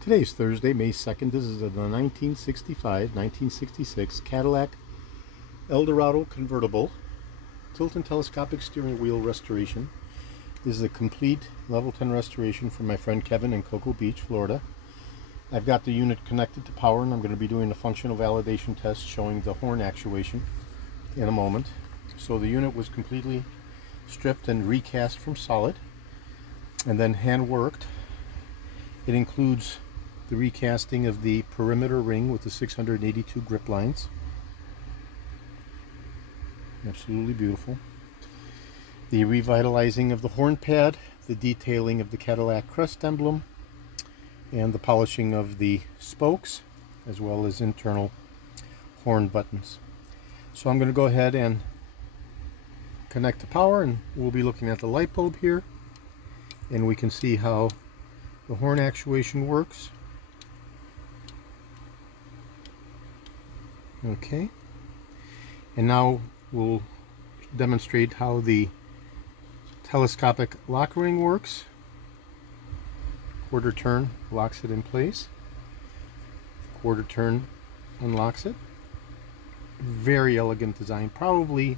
Today's Thursday, May 2nd. This is the 1965-1966 Cadillac Eldorado convertible tilt and telescopic steering wheel restoration. This is a complete level 10 restoration from my friend Kevin in Cocoa Beach, Florida. I've got the unit connected to power, and I'm going to be doing a functional validation test showing the horn actuation in a moment. So the unit was completely stripped and recast from solid and then hand worked. It includes the recasting of the perimeter ring with the 682 grip lines. Absolutely beautiful. The revitalizing of the horn pad, the detailing of the Cadillac crest emblem, and the polishing of the spokes, as well as internal horn buttons. So I'm going to go ahead and connect the power, and we'll be looking at the light bulb here, and we can see how the horn actuation works. Okay, and now we'll demonstrate how the telescopic lock ring works. Quarter turn locks it in place. Quarter turn unlocks it. Very elegant design, probably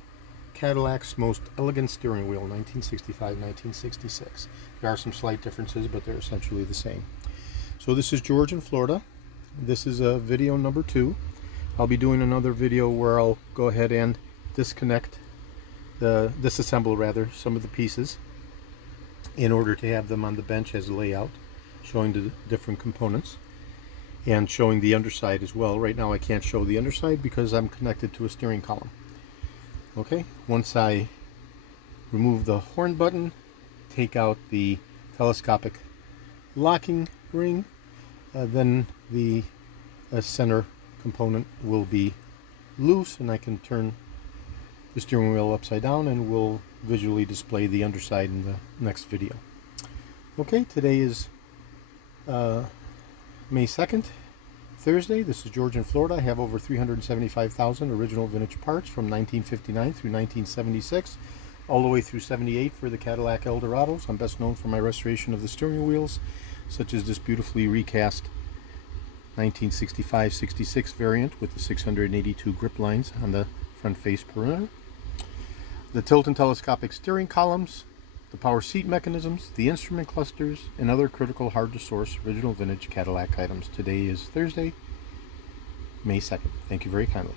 Cadillac's most elegant steering wheel, 1965-1966. There are some slight differences, but they're essentially the same. So this is George in Florida. This is video number 2. I'll be doing another video where I'll go ahead and disassemble rather some of the pieces in order to have them on the bench as a layout, showing the different components and showing the underside as well. Right now I can't show the underside because I'm connected to a steering column. Okay, once I remove the horn button, take out the telescopic locking ring, then the center component will be loose, and I can turn the steering wheel upside down, and we'll visually display the underside in the next video. Okay, today is May 2nd, Thursday. This is George in Florida. I have over 375,000 original vintage parts from 1959 through 1976, all the way through 78 for the Cadillac Eldorados. I'm best known for my restoration of the steering wheels, such as this beautifully recast 1965-66 variant with the 682 grip lines on the front face perimeter, the tilt and telescopic steering columns, the power seat mechanisms, the instrument clusters, and other critical hard-to-source original vintage Cadillac items. Today is Thursday, May 2nd. Thank you very kindly.